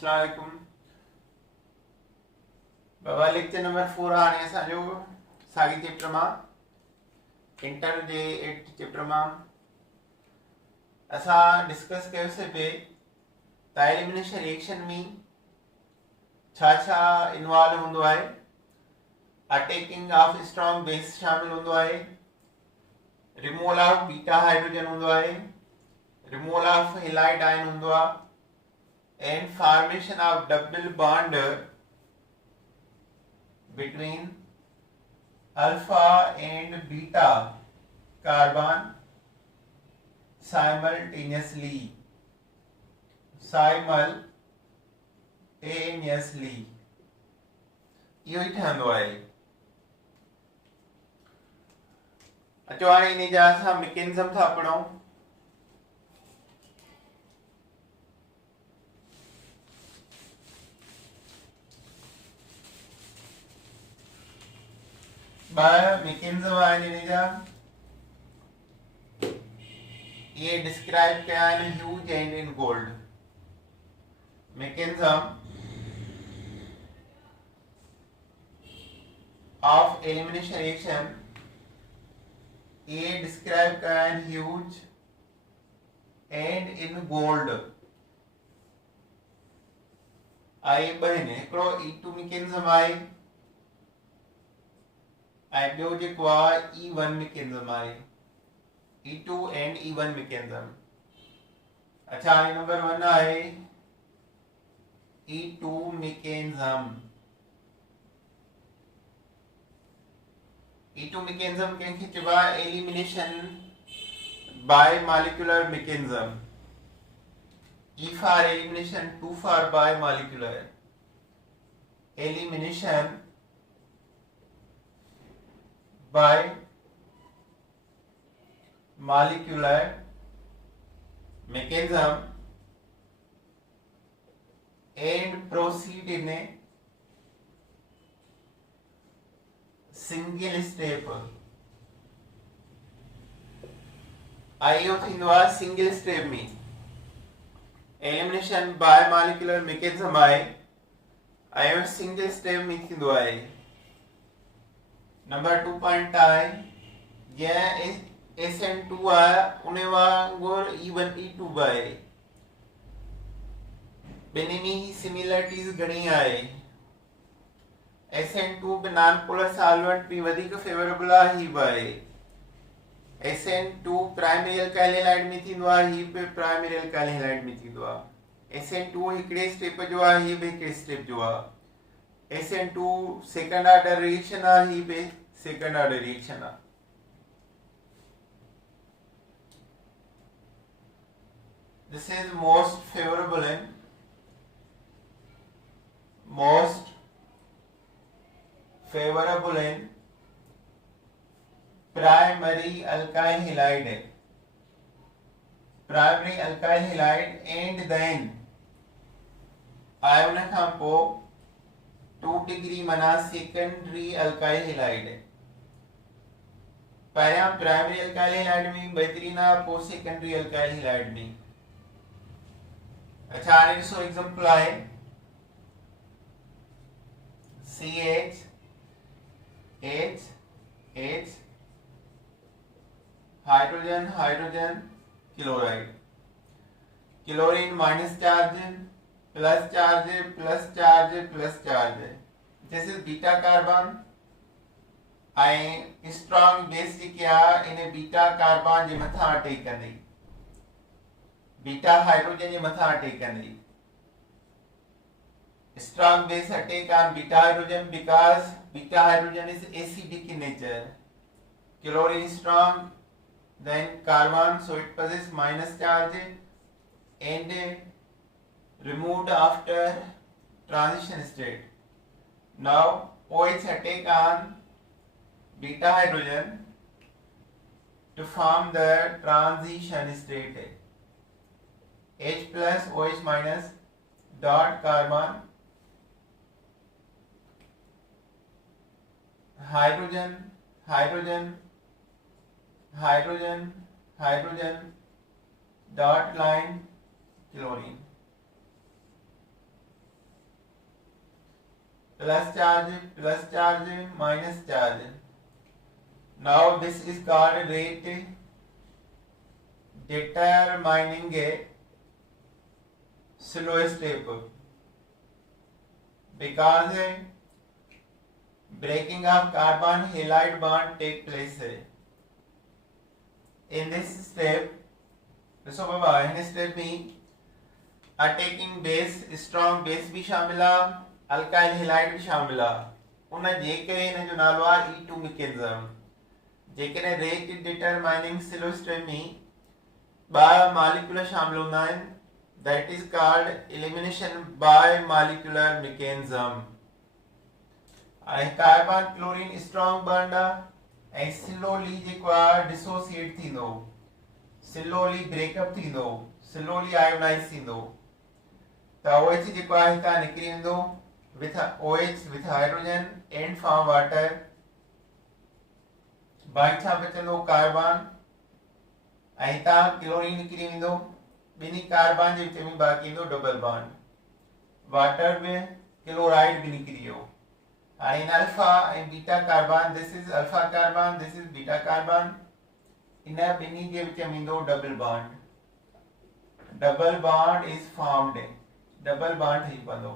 अस्सलाम वालेकुम। बाबा lecture number 4 हाणे असांजो साॻी चैप्टर मां इंटर जे 8 चैप्टर मां असां डिस्कस कयोसीं पे त एलिमिनेशन रिएक्शन में छा छा इन्वॉल्व हूंदो आहे। अटैकिंग ऑफ स्ट्रॉन्ग बेस शामिल हूंदो आहे, रिमूवल ऑफ बीटा हाइड्रोजन हूंदो आहे, रिमूवल ऑफ हेलाइड आयन हूंदो आहे, and formation of double bond between alpha and beta carbon simultaneously इहो ई ठहंदो आहे। अचो हाणे इन जा असां मैकेनिज्म था पढ़ूं। मैकेनिज्म आहिनि इन जा, ये डिस्क्राइब कया आहिनि huge and in gold. Mechanism of elimination reaction ये डिस्क्राइब कया आहिनि ह्यूज एंड इन गोल्ड। आई बहने हिकिड़ो E2 मैकेनिज्म आहे ऐं ॿियो जेको आहे E1 मैकेनिज्म आहे, E2 एंड E1 मैकेनिज्म। अच्छा हाणे नंबर 1 आहे E2 मैकेनिज्म। E2 मैकेनिज्म कंहिंखे चइबो आहे? Elimination by molecular mechanism. E for elimination, 2 for bimolecular elimination by molecular mechanism and proceed in a single step। आइयो थींदो आहे सिंगल स्टेप में। एलिमिनेशन बाय मॉलिक्यूलर मैकेनिज्म आहे ऐं सिंगल स्टेप में थींदो आहे। नंबर 2 पॉइंट आहे जंहिं SN2 आहे उन वांगुरु E1 E2 बि आहे। ॿिन्हिनि जी सिमिलरिटीज़ घणी आहे। SN2 बि नॉन पोलर सॉल्वेंट में वधीक फेवरेबल आहे, ही बि आहे। SN2 प्राइमरी अल्काइल हैलाइड में थींदो आहे, ही बि प्राइमरी अल्काइल हैलाइड में थींदो आहे। SN2 हिकिड़े स्टेप जो आहे, ही बि हिकिड़े स्टेप जो आहे। SN2 सेकंड ऑर्डर रिएक्शन आहे, ही बि सेकंड ऑर्डर रिएक्शन आहे। This is most favorable in primary alkyl halide, primary alkyl halide and then आयो उन खां पोइ 2 डिग्री माना सेकेंडरी अल्काइल हैलाइड। पहिरियां प्राइमरी अल्काइल हैलाइड में बहितरीन आहे, पोइ सेकेंडरी अल्काइल हैलाइड में। अच्छा हाणे ॾिसो एग्जांपल आहे CH H hydrogen hydrogen chloride, chlorine minus charge plus charge plus charge plus charge. This is beta carbon ऐं स्ट्रॉन्ग बेस जेके आहे इन बीटा कार्बन जे मथां अटैक कंदी, बीटा हाइड्रोजन जे मथां अटैक कंदी। Strong base attack on beta hydrogen because beta hydrogen is acidic in nature. Chlorine is strong, then carbon, so it possesses minus charge and removed after transition state. Now OH attack on beta hydrogen to form the transition state, H plus OH minus dot carbon hydrogen hydrogen hydrogen hydrogen dot line chlorine. plus charge, minus charge. Now this is called rate determining a slow step, because breaking of carbon halide bond take place in this step. So Baba in step में attacking base, strong base भी शामिल आ, alkyl halide भी शामिल आ। उन जेकरे इन जो नालो आ E2 mechanism, जेकरे rate determining slow step में बाय मॉलिक्यूलर शामिल होंदा आहिनि, that is called elimination by molecular mechanism. ऐं कार्बन क्लोरीन स्ट्रॉन्ग बॉन्ड आ ऐं स्लोली जेको आहे डिसोसिएट थींदो, स्लोली ब्रेकअप थींदो, स्लोली आयोनाइज थींदो। त OH जेको आहे हितां निकिरी वेंदो with OH with hydrogen and form water, बाक़ी छा बचंदो कार्बन, ऐं हितां क्लोरीन निकिरी वेंदो, ॿिन्ही कार्बन जे विच में बाक़ी ईंदो डबल बॉन्ड, वाटर में क्लोराइड भी निकिरी वियो। हाणे इन अल्फा ऐं beta carbon, this is alpha carbon, this is beta carbon, इन ॿिन्ही जे विच में ईंदो double bond, double bond is formed, double bond ठही पवंदो।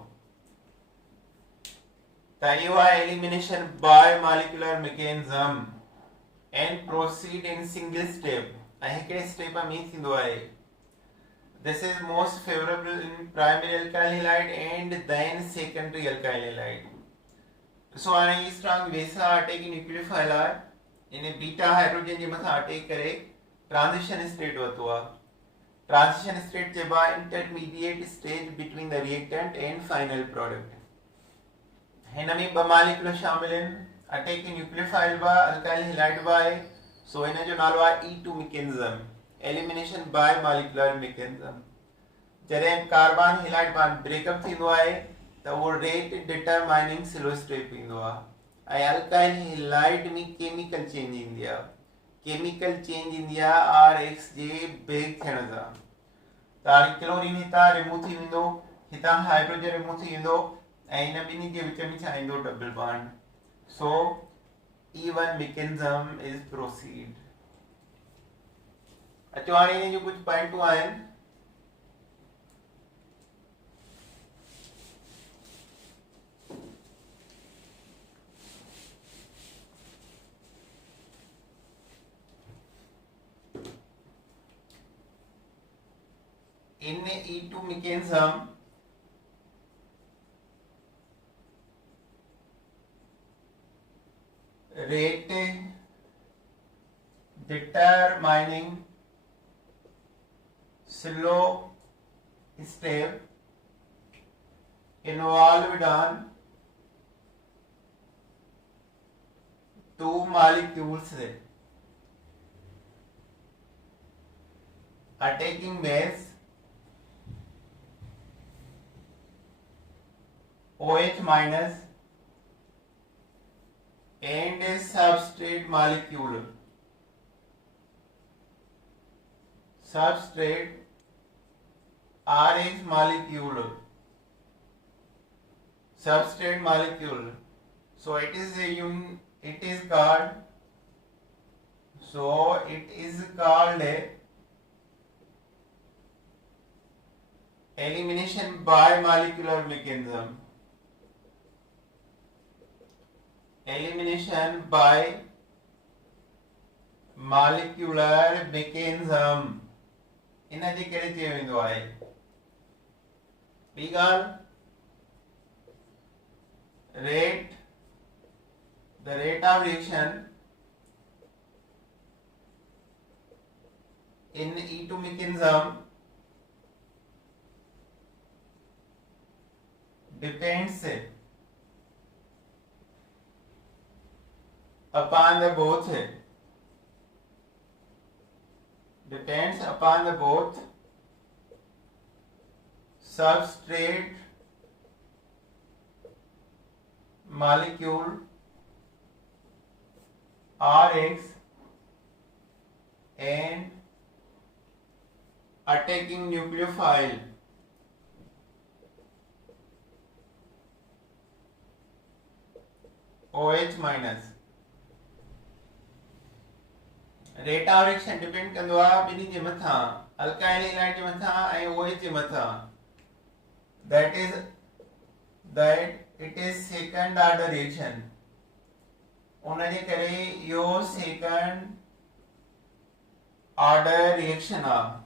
त इहो आहे elimination by molecular mechanism and proceed in single step, ऐं हिकिड़े स्टेप में थींदो आहे। This is most favorable in primary alkyl halide and then secondary alkyl halide. So हाणे strong base अटैक न्यूक्लियोफाइल आहे, इन बीटा हाइड्रोजन जे मथां अटैक करे transition state वरितो आहे। ट्रांजिशन स्टेट चइबो आहे intermediate stage between the reactant and final product. हिन में ॿ मॉलिक्यूल शामिल आहिनि, अटैक न्यूक्लियोफाइल बि अल्काइल हैलाइड बि आहे, सो हिन जो नालो आहे E2 mechanism, elimination by molecular mechanism. जॾहिं कार्बन हैलाइड बॉन्ड ब्रेकअप थींदो आहे त उहो रेट डिटरमाइनिंग स्लो स्टेप ईंदो आहे, ऐं अल्काइल हैलाइड में केमिकल चेंज ईंदी आहे, केमिकल चेंज ईंदी आहे RH जे ब्रेक थियण सां। त हाणे क्लोरीन हितां रिमूव थी वेंदो, हितां हाइड्रोजन रिमूव थी वेंदो, ऐं इन ॿिन्ही जे विच में छा ईंदो double bond. So E1 mechanism is proceed. अचो हाणे इन जूं कुझु पॉइंटूं आहिनि। In E2 mechanism, rate determining slow step involved on two molecules attacking base OH minus and a substrate molecule, substrate RH molecule, substrate molecule. So it is called, a elimination by molecular mechanism. Elimination by molecular mechanism इन जे कहिड़े चयो वेंदो आहे। ॿी ॻाल्हि, the rate of reaction in E2 mechanism depends upon the both substrate molecule RH and attacking nucleophile OH minus rate of reaction depend कंदो आहे ॿिन्ही जे मथां अल्काइल हैलाइड जे मथां ऐं OH जे मथां that it is second order reaction उन जे करे इहो second order reaction आहे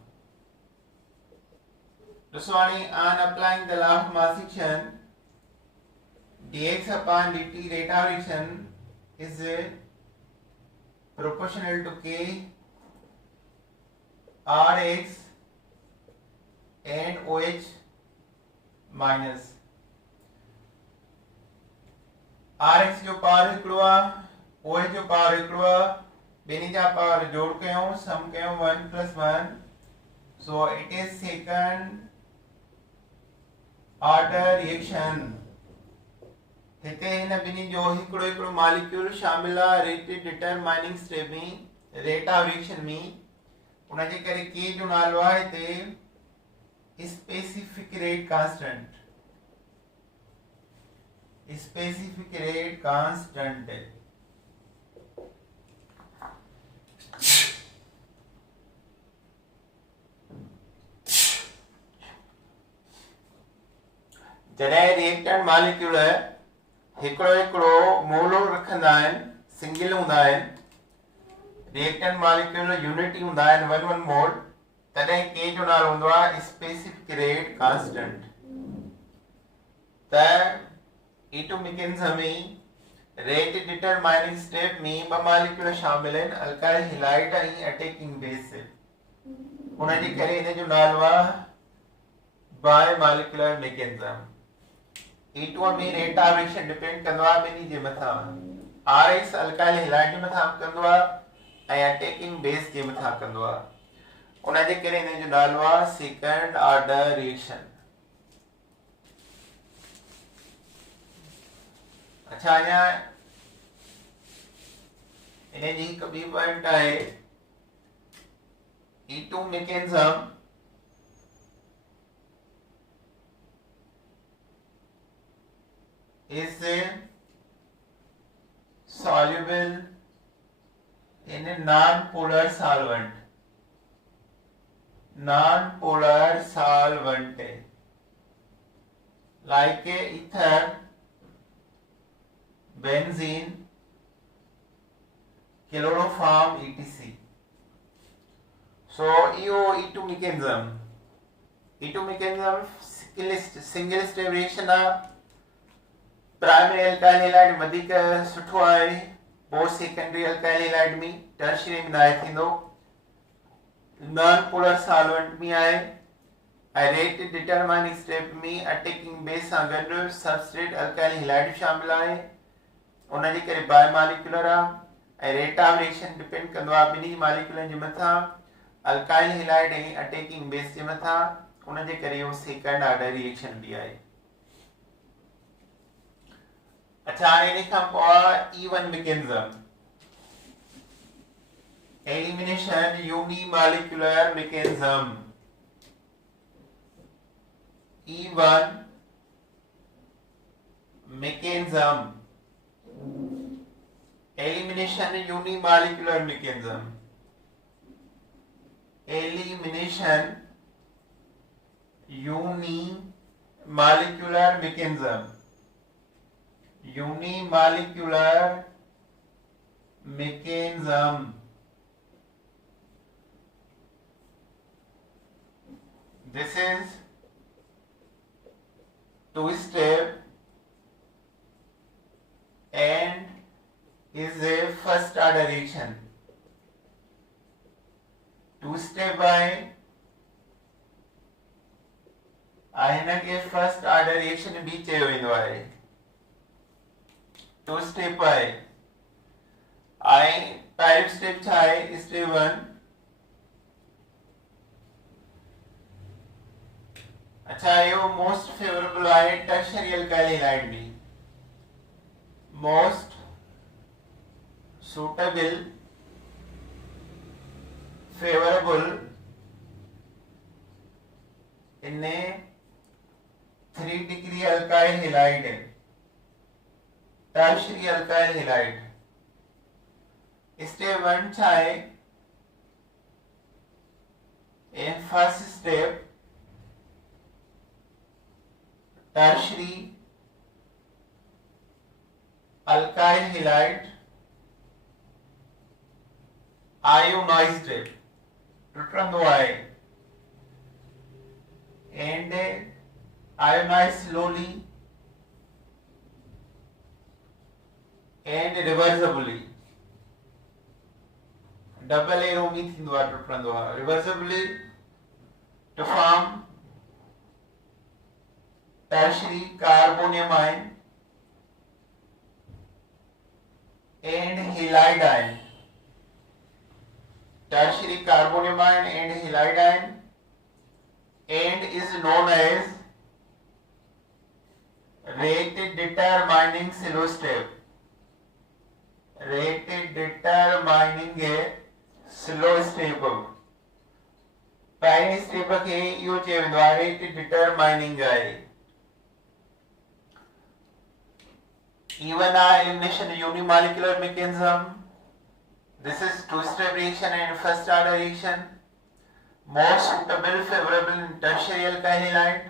ॾिसो हाणे on applying the law of mass action dx upon dt rate of reaction is proportional to k Rx and OH minus Rx जो power हिकिड़ो आहे OH जो पावर हिकिड़ो आहे ॿिन्ही जा पावर जोड़ कयूं सम कयूं 1 + 1 so it is second order reaction हिते हिन ॿिन्ही जो हिकिड़ो हिकिड़ो मॉलिक्यूल शामिल आहे रेट डिटरमाइनिंग स्टेप में रेट ऑफ रिएक्शन में उन जे करे के जो नालो आहे हिते स्पेसिफिक रेट कांस्टेंट जॾहिं रिएक्टेंट मॉलिक्यूल हिकिड़ो हिकिड़ो मोलो रखंदा आहिनि सिंगल हूंदा आहिनि रिएक्टेंट मॉलिक्यूल यूनिटी हूंदा आहिनि 1 मोल तॾहिं के जो नालो हूंदो आहे स्पेसिफिक रेट कांस्टेंट त E2 मैकेनिज्म में रेट डिटरमाइनिंग स्टेप में ॿ मॉलिक्यूल शामिल आहिनि अल्काइल हैलाइड ऐं अटैकिंग बेस उन जे करे हिन जो नालो आहे बाय मॉलिक्यूलर मैकेनिज्म E2 में रेट ऑफ रिएक्शन डिपेंड कंदो आहे ॿिन्ही जे मथां Rx अल्काइल हैलाइड जे मथां कंदो आहे ऐं अटैकिंग बेस जे मथां कंदो आहे उन जे करे हिन जो नालो आहे सेकंड ऑर्डर रिएक्शन अच्छा अञा इन जी हिकु ॿी पॉइंट आहे E2 mechanism is soluble in a non-polar solvent like ether benzene chloroform etc so E2 mechanism single step reaction primary alkyl halide वधीक सुठो आहे पोइ सेकेंडरी अल्काइल हैलाइड में टर्शियरी में नाहे थींदो नॉन पोलर सॉल्वेंट में आहे ऐं रेट डिटरमाइनिंग स्टेप में अटैकिंग बेस सां गॾु सबस्ट्रेट अल्काइल हैलाइड शामिल आहे उन जे करे बाय मॉलिक्यूलर आहे ऐं रेट ऑफ रिएक्शन डिपेंड कंदो आहे ॿिन्ही मॉलिक्यूलनि जे मथां अल्काइल हैलाइड ऐं अटैकिंग बेस जे मथां उन जे करे इहो सेकंड ऑर्डर रिएक्शन बि आहे अच्छा हाणे इन खां पोइ E1 mechanism elimination unimolecular mechanism E1 mechanism elimination unimolecular mechanism elimination unimolecular mechanism unimolecular mechanism this is two step and is a first order reaction two step by हिन खे first order reaction भी चयो वेंदो आहे to step आहे ऐं पहिरियों step छा आहे स्टेप 1 अच्छा इहो मोस्ट फेवरेबल आहे टर्शियरी अल्काइल हैलाइड में most suitable favorable in a 3 degree alkyl halide tertiary alkyl halide. Step 1 छा है? In first step tertiary alkyl halide ionized टुटंदो आहे and ionized slowly and reversibly. Double arrow में थींदो आहे टुटंदो आहे reversibly to form tertiary carbonium ion and halide ion. Tertiary carbonium ion and halide ion and is known as rate determining slow step. Rate determining slow step. पहिरीं step खे इहो चयो वेंदो आहे रेट डिटरमाइनिंग आहे. Even elimination unimolecular mechanism. This is two-step reaction and first order reaction. More suitable, favorable in tertiary alkyl halide.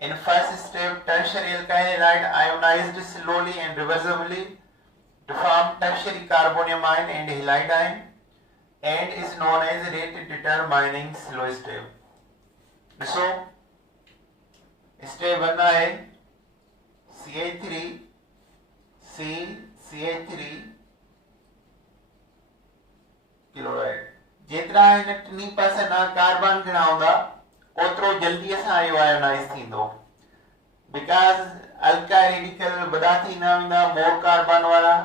In first step, tertiary alkyl halide ionized slowly and reversibly to form tertiary carbonium ion and halide ion, and is known as rate determining slow step. So, step 1 है CH3 CH3 chloride. जेतिरा हिन टिनी पासे ना carbon घणा हूंदा ओतिरो जल्दी सां इहो आयोनाइज़ थींदो. बिकॉज़ अल्काइल रेडिकल वॾा थींदा वेंदा मोर कार्बन वारा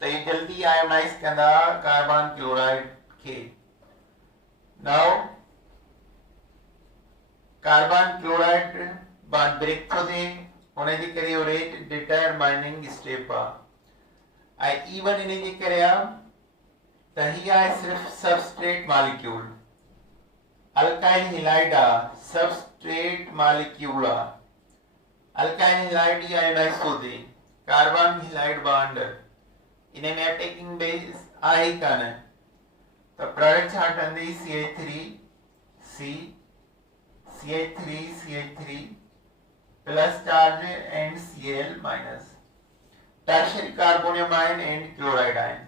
त इहे जल्दी आयोनाइज़ कंदा कार्बन क्लोराइड खे. Now carbon chloride bond break थो थिए उन जे करे रेट डिटरमाइनिंग स्टेप आहे. ऐं इवन इन जे करे आहे त हीअ आहे सिर्फ़ सबस्ट्रेट मॉलिक्यूल. अल्काइल हैलाइड आहे सबस्ट्रेट मॉलिक्यूल आहे. अल्काइल हैलाइड ही आयोनाइज़ थो थिए. कार्बन हैलाइड बॉन्ड इन में अटैकिंग बेस आहे ई कान त प्रोडक्ट छा ठहंदी CH3 plus charge and Cl minus. Tertiary carbonium ion and chloride ion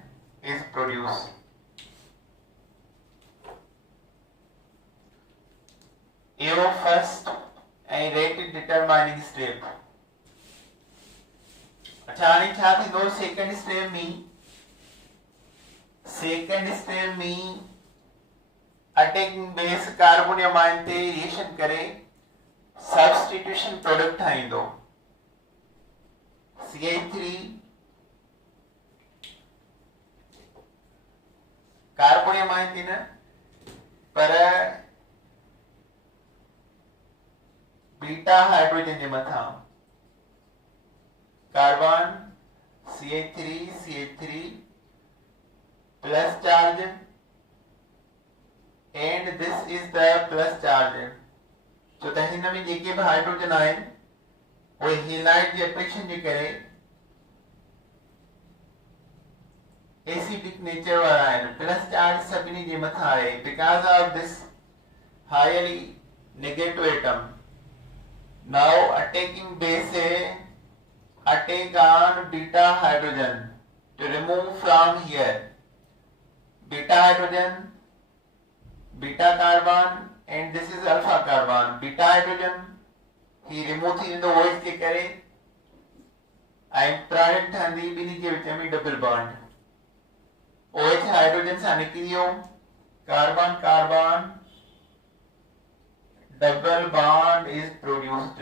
is produced. Aero first and rate determining step. अच्छा आणि छा थींदो सेकंड स्टेप में अटैकिंग बेस कार्बोनियम आयन ते रिएक्शन करे सब्स्टिट्यूशन प्रोडक्ट ठाहींदो. CH3 कार्बोनियम आयन थी न पर बीटा हाइड्रोजन जे मथा carbon CH3 plus charge and this is the plus charge. तो त हिन में जेके भी हाइड्रोजन आहिनि उहे हैलाइड जे अट्रैक्शन जे करे एसिडिक नेचर वारा आहिनि. प्लस चार्ज सभिनी जे मथां आहे because of this highly negative atom. Now attacking base attack on beta hydrogen to remove from here beta hydrogen, beta carbon and this is alpha carbon. Beta hydrogen he remove थी वेंदो OH के करे ऐं product ठहंदी ॿिन्ही जे विच में डबल बॉन्ड. OH हाइड्रोजन सां निकिरी वियो carbon carbon double bond is produced.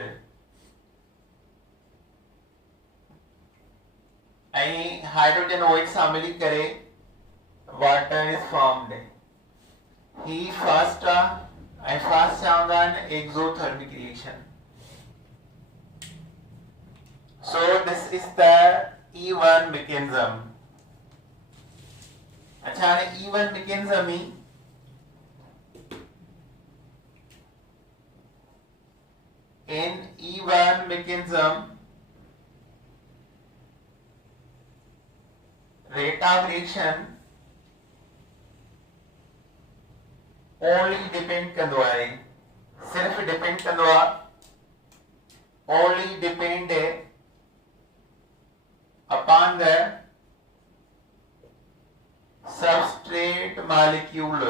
ऐं हाइड्रोजन OH सां मिली करे water is formed. He fast आहे ऐं फास्ट छा हूंदा आहिनि exothermic reaction. So this is the E1 mechanism. अच्छा हाणे E1 mechanism he in E1 mechanism rate of reaction only depend कंदो आहे, सिर्फ डिपेंड कंदो आहे, only depend upon the substrate molecule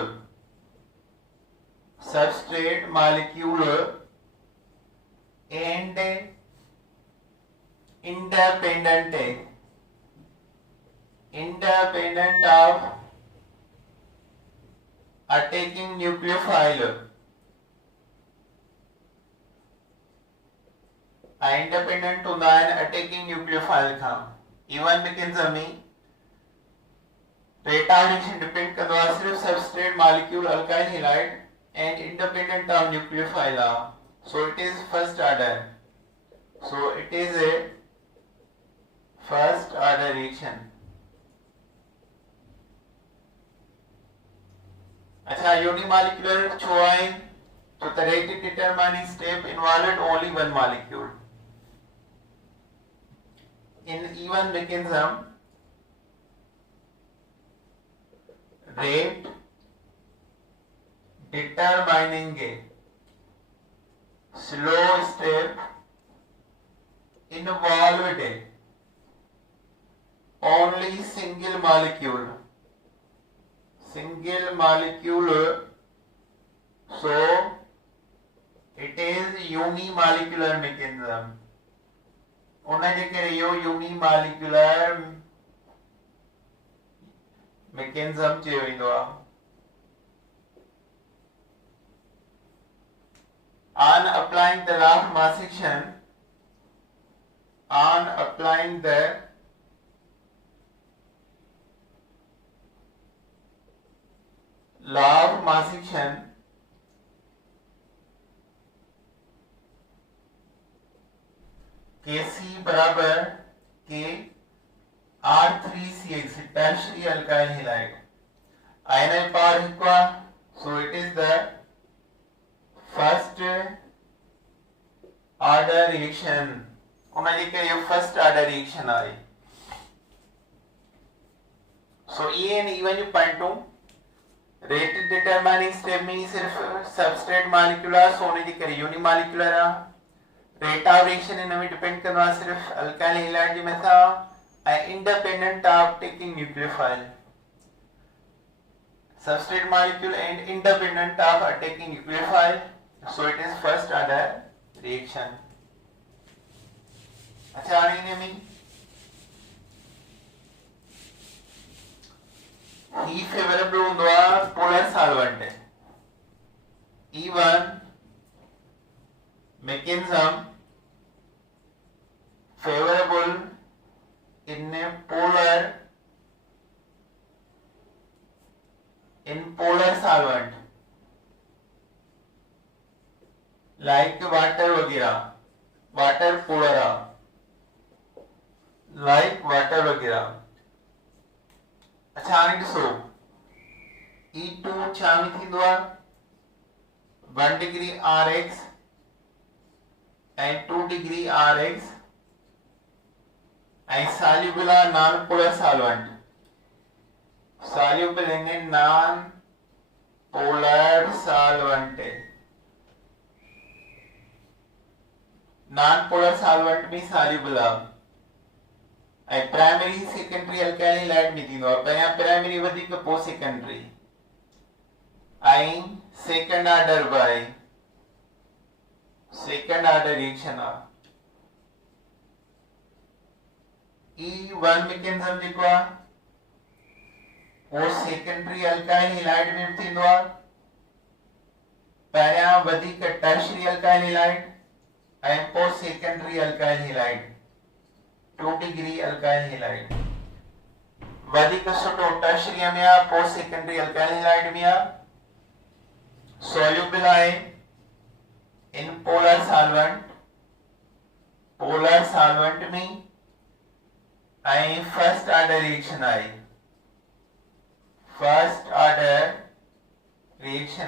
and independent of attacking nucleophile. Independent होता है attacking nucleophile का. Even mechanism में rate of reaction depend करता है सिर्फ substrate molecule alkyl halide and independent of nucleophile. So it is first order. So it is a first order reaction. अच्छा unimolecular choline, so the rate determining step involved only one molecule. In even mechanism, rate determining a slow step involved only single molecule, so it is unimolecular mechanism. उन्हें जेकरे यो unimolecular mechanism चयो वेंदो आहे. On applying the law of mass action, Kc बराबर K R3CX tertiary alkyl halide. Ionized power equal, so it is the first order reaction. उन्हें देखिए ये first order reaction आई. So ये and even you point to rate determining step में सिर्फ substrate molecular, so उन्हें देखिए unimolecular uh. Rate of reaction इनमें depend करना सिर्फ alkyl halide में था, independent of taking nucleophile. Substrate molecule and independent of attacking nucleophile, so it is first order reaction. अच्छा आने में E favorable होगा polar solvent है. E1 mechanism favorable in polar solvent like water वगैरह, water polar like water वगैरह. अच्छा आने सो E2 चामी थी दुआ 1 degree Rx and 2 degree Rx and soluble non-polar solvent. Soluble in a non-polar solvent. Non-polar solvent में soluble है. Primary secondary alkyl halide में थी. और पहले primary वधी के post secondary. I second order by second order reaction है. E1 mechanism जेको वो secondary alkyl halide में थी. पहले वधी के tertiary alkyl halide and post secondary alkyl halide 2 degree alkyl halide. वधी के सुठो tertiary में post secondary alkyl halide में soluble है in polar solvent में आई फर्स्ट ऑर्डर रिएक्शन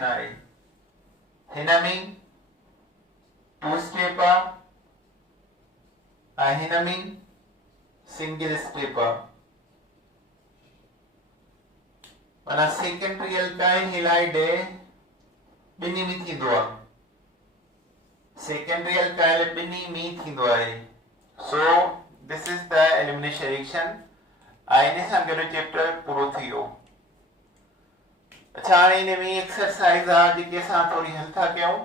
आई. हिना में 2 स्टेप हिना में सिंगल स्टेप. माना सेकेंडरी अल्काइल हैलाइड बिनी में थींदो आहे सेकेंडरी अल्काइल बिनी में थींदो आहे so this is the elimination reaction आईने सां गॾु चैप्टर पूरो थी वियो अच्छा हाणे इन में एक्सरसाइज आहे जेके असां थोरी हल था कयूं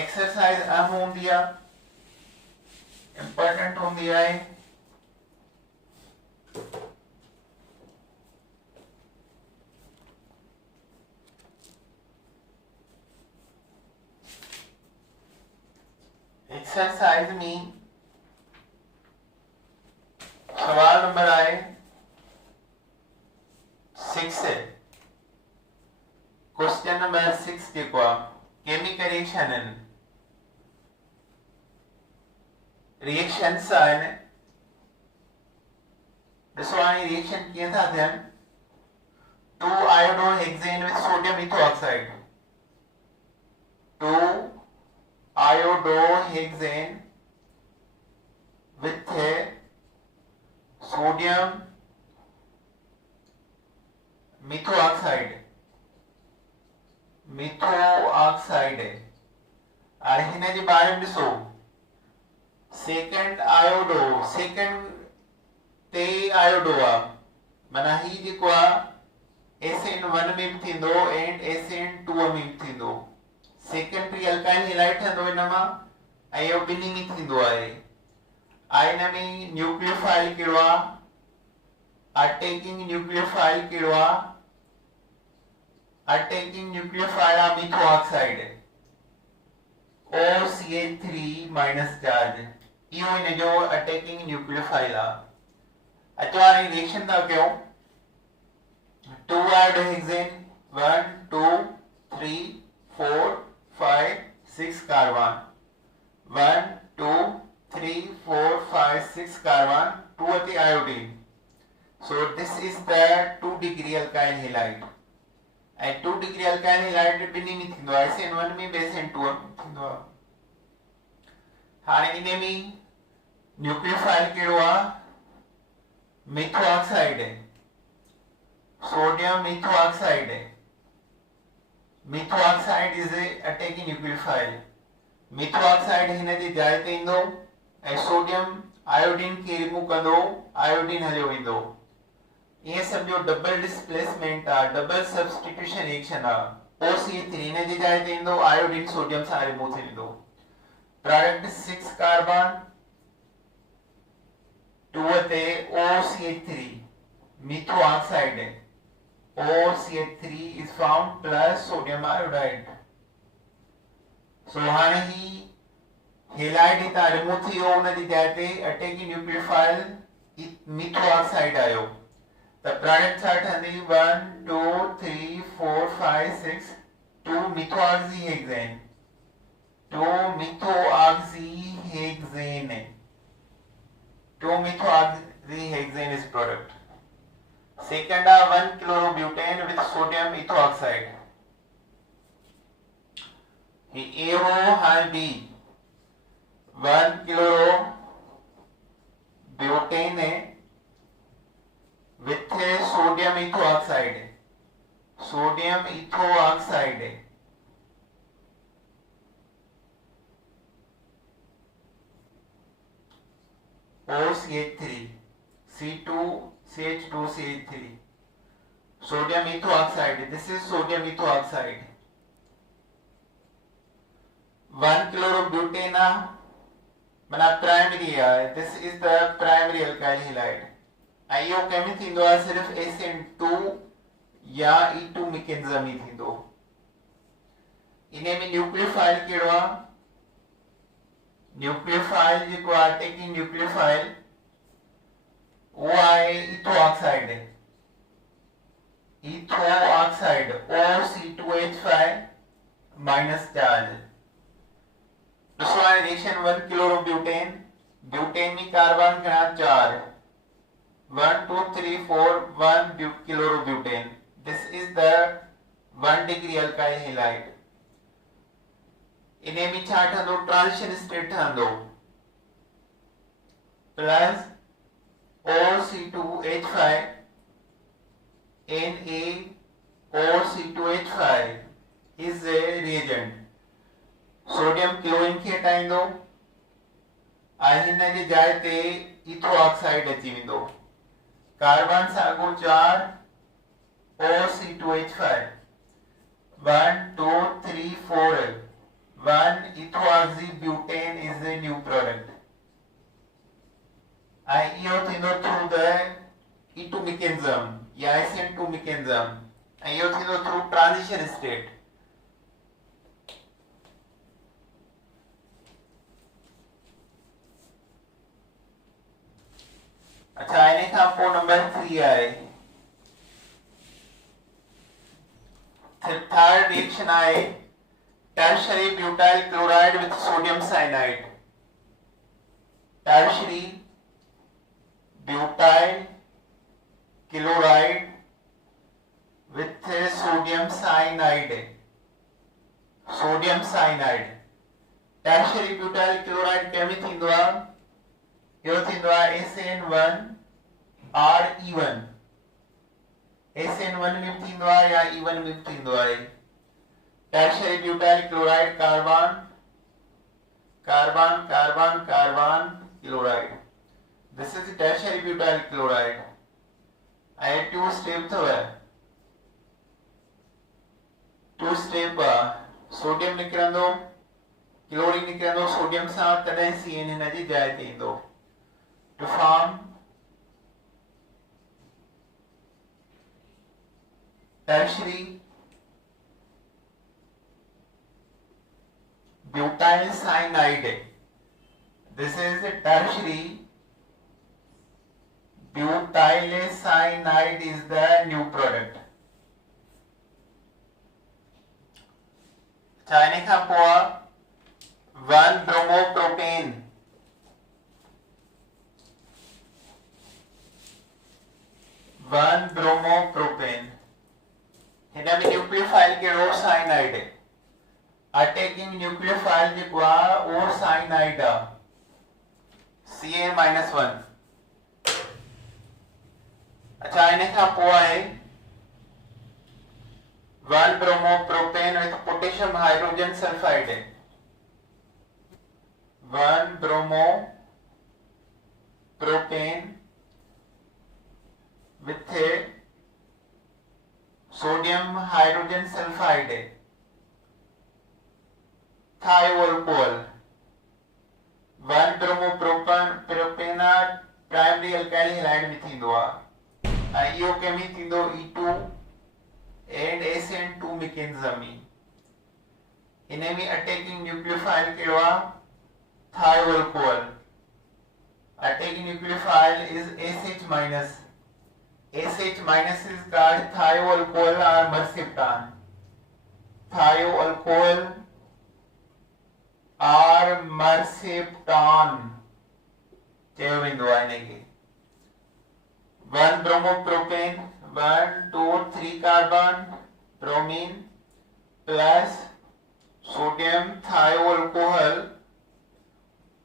एक्सरसाइज अहम हूंदी आहे इम्पोर्टेंट हूंदी आहे एक्सरसाइज में सवाल नंबर आए 6 क्वेश्चन नंबर 6 जेको आहे केमिकल रिएक्शन रिएक्शंस आहिनि ॾिसो हाणे रिएक्शन कीअं था थियनि 2 iodohexane with sodium ethoxide 2 iodohexane with sodium methoxide और हिन जे बारे में ॾिसो सेकंड आयोडो सेकंड ते आयोडो आहे माना ही जेको आहे SN1 में भी थींदो एंड SN2 में भी थींदो सेकेंडरी अल्काइल हैलाइड ठहंदो इन मां ऐं इहो ॿिन्ही में थींदो आहे इन में न्यूक्लियोफाइल कहिड़ो आहे अटैकिंग न्यूक्लियोफाइल कहिड़ो आहे अटैकिंग न्यूक्लियोफाइल आहे मिथोऑक्साइड OCH3 माइनस चार्ज इहो इन जो अटैकिंग न्यूक्लियोफाइल आहे अचो हाणे रिएक्शन था कयूं 2 आयोडोहेक्सेन 1 2 3 4 5 6 carbon 1 2 3 4 5 6 carbon 2 at the iodine so this is the 2 degree alkyl halide and 2 degree alkyl halide बिनी में थींदो आहे SN1 में SN2 में थींदो आहे हाणे इन में न्यूक्लियोफाइल कहिड़ो आहे मिथोऑक्साइड सोडियम मिथोऑक्साइड मिथोऑक्साइड इज अटैकिंग न्यूक्लियोफाइल मिथोऑक्साइड हिन जी जाइ ते ईंदो ऐं सोडियम आयोडीन खे रिमूव कंदो आयोडीन हलियो वेंदो ये सम्झो डबल डिस्प्लेसमेंट आहे डबल सब्स्टिट्यूशन रिएक्शन आहे OCH3 हिन जी जाइ ते ईंदो आयोडीन सोडियम सां रिमूव थी वेंदो प्रोडक्ट 6 कार्बन 2 ते OCH3 methoxide OCH3 is found plus sodium iodide so हाणे ही हैलाइड हितां रिमूव थी वियो उन जी जाइ ते अटैकिंग न्यूक्लियोफाइल मिथोऑक्साइड आयो त प्रोडक्ट छा ठहंदी 1 2 3 4 5 6 2 methoxyhexane 2 methoxyhexane 2 methoxyhexane is product second 1 chlorobutane with sodium ethoxide he AO high B 1 chlorobutane with sodium ethoxide OCH3 C2CH2CH3 sodium ethoxide this is sodium ethoxide 1 chlorobutane mana primary this is the primary alkyl halide आइयो केमिक थींदो आहे सिर्फ SN2 या E2 mechanism ही थींदो इने में nucleophile कहिड़ो आहे न्यूक्लियोफाइल जेको आहे अटैकिंग न्यूक्लियोफाइल वो आहे इथोऑक्साइड OC2H5 माइनस चार्ज दूसरा रिएक्शन 1 क्लोरोब्यूटेन ब्यूटेन में कार्बन घना 4 1 2 3 4 1 chlorobutane this is the 1 degree alkyl halide इने में छा ठहंदो ट्रांजिशन स्टेट ठहंदो plus OC2H5 Na is a reagent. Sodium chlorine खे हटाइंदो ऐं हिन जे जाइ ते ईथो ऑक्साइड अची वेंदो। कार्बन सां अॻो 4 OC2H5 1 2 3 4 1 ethoxy butane is the new product and इहो थींदो through the E2 mechanism या SN2 mechanism and इहो थींदो through transition state। अच्छा इन्हे खां पोइ नंबर 3 आहे। थर्ड रिएक्शन आहे tertiary butyl chloride with sodium cyanide। tertiary butyl chloride with sodium cyanide। sodium cyanide tertiary butyl chloride केमें थींदो आहे? इहो थींदो आहे SN1 RE1। SN1 में भी थींदो आहे या E1 में भी थींदो आहे। tertiary butyl chloride carbon carbon carbon carbon chloride। this is tertiary butyl chloride। I have two step two step sodium निकिरंदो क्लोरीन निकिरंदो सोडियम सां तॾहिं CN हिन जी जाइ ते ईंदो to form tertiary butyl cyanide। this is a tertiary butyl cyanide is the new product। चाइने खां पोइ 1 bromopropane 1 bromopropane हिन में न्यूक्लियोफाइल कहिड़ो साइनाइड है। अटैकिंग न्यूक्लियोफाइल जेको आहे उहो साइनाइड आहे Ca-1। अच्छा हिन खां पोइ आहे 1 bromopropane with potassium hydrogen sulfide। 1 bromopropane with sodium hydrogen sulfide thiol। 1 bromopropane primary alkyl halide में थींदो आहे ऐं इहो केमें थींदो E2 and SN2 mechanism में। हिन में अटैकिंग न्यूक्लियोफाइल कहिड़ो आहे thiol। Attacking nucleophile is SH-। SH- is called thiol or merceptan। thiol or merceptan चयो वेंदो आहे हिनखे। 1 bromopropane 1 2 3 carbon bromine plus sodium thiol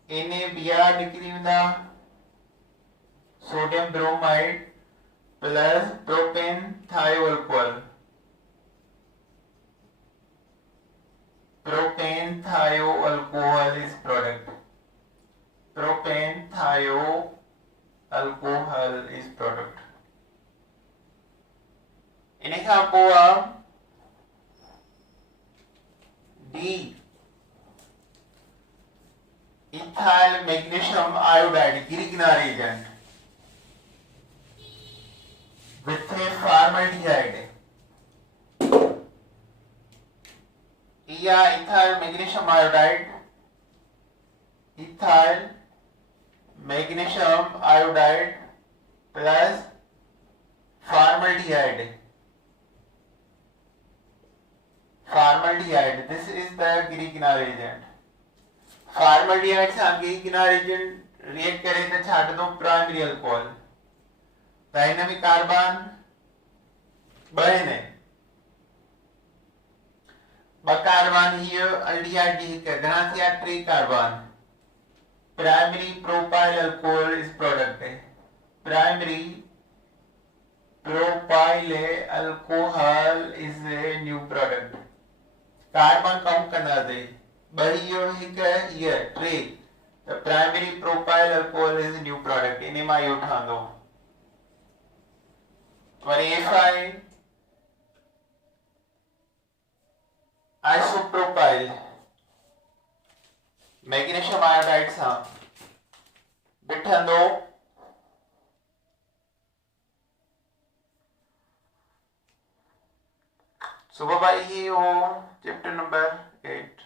NaBr निकिरी वेंदा sodium bromide plus propane thiol। propane thiol is product। propane thiol is product। इन्हे खां पोइ D ethyl magnesium iodide Grignard reagent with a formaldehyde। ethyl magnesium iodide ethyl magnesium iodide plus formaldehyde। formaldehyde this is the Grignard reagent। formaldehyde सां Grignard reagent react करे त छाड़ दो primary alcohol. त हिन में कार्बन ॿ आहिनि ॿ कार्बन हीअ अल्डिहाइड जी हिकु घणा थिया 3 carbon. Primary propyl alcohol is product है। Primary propyl alcohol is a new product carbon count कंदा दे बही यो हिक ये ट्रे the primary propyl alcohol is a new product इने मा यो ठांदो वरी Fi आइसोप्रोपाइल मैग्नीशियम आयोडाइड सां बिठंदो सुबह भाई ही हो चैप्टर नंबर 8